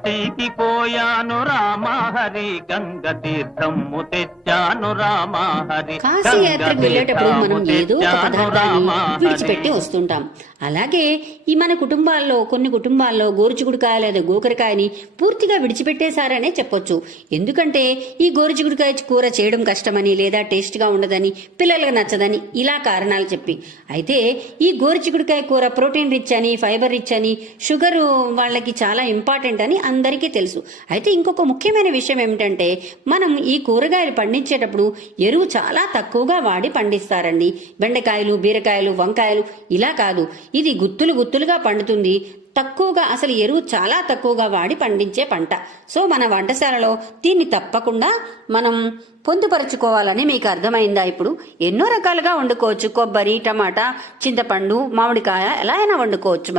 కాశీకి పోయాను రామహరి, గంగ తీర్థము తెచ్చాను రామహరి. కాశీ యాత్రకు వెళ్ళేటప్పుడు మనం ఏదో ఒక పదార్థాన్ని విడిచిపెట్టి వస్తుంటాం. అలాగే ఈ మన కుటుంబాల్లో కొన్ని కుటుంబాల్లో గోరుచిగుడికాయ లేదా గోకరకాయని పూర్తిగా విడిచిపెట్టేశారనే చెప్పొచ్చు. ఎందుకంటే ఈ గోరుచిగుడికాయ కూర చేయడం కష్టమని, లేదా టేస్ట్ గా ఉండదని, పిల్లలకు నచ్చదని, ఇలా కారణాలు చెప్పి. అయితే ఈ గోరుచిగుడికాయ కూర ప్రోటీన్ రిచ్ అని, ఫైబర్ రిచ్ అని, షుగర్ వాళ్ళకి చాలా ఇంపార్టెంట్ అని అందరికీ తెలుసు. అయితే ఇంకొక ముఖ్యమైన విషయం ఏమిటంటే, మనం ఈ కూరగాయలు పండించేటప్పుడు ఎరువు చాలా తక్కువగా వాడి పండిస్తారండి. బెండకాయలు, బీరకాయలు, వంకాయలు ఇలా కాదు, ఇది గుత్తులుగా పండుతుంది. తక్కువగా, అసలు ఎరువు చాలా తక్కువగా వాడి పండించే పంట. సో మన వంటశాలలో దీన్ని తప్పకుండా మనం పొందుపరుచుకోవాలని మీకు అర్థమైందా? ఇప్పుడు ఎన్నో రకాలుగా వండుకోవచ్చు. కొబ్బరి, టమాటా, చింతపండు, మామిడికాయ ఎలా అయినా వండుకోవచ్చు.